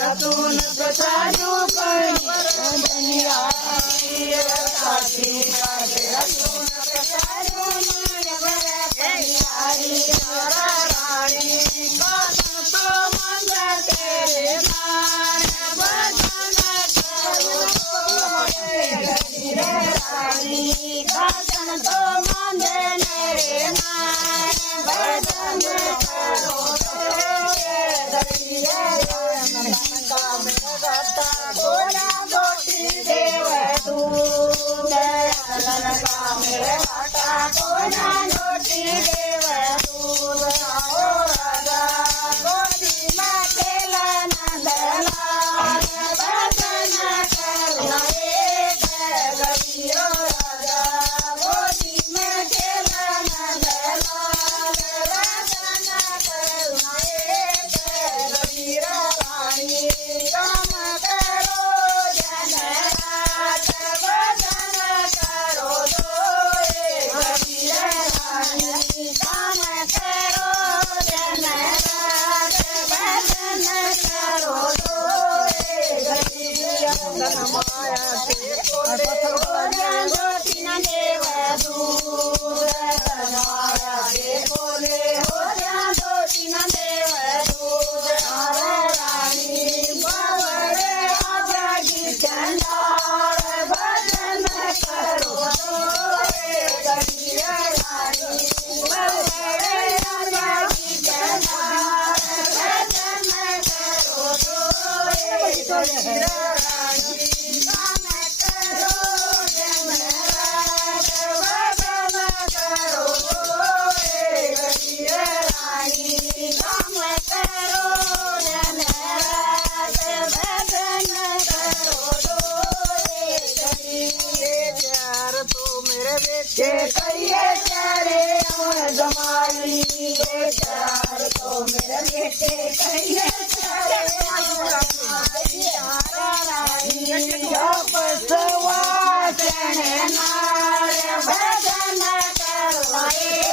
રતુન પ્રસાદુ કરી ધનિયારી સાથી કાઢે રતુન પ્રસાદુ મારે ધનિયારી રાણી કસન તો મંદ તેરે માન ભજન કરો રાણી કસન તો મંદ રે માન ભજન કરો कहिए चारे जमाई चार तो मेरे बेटे कहिए चारे पसवा चने नार भजन करवाए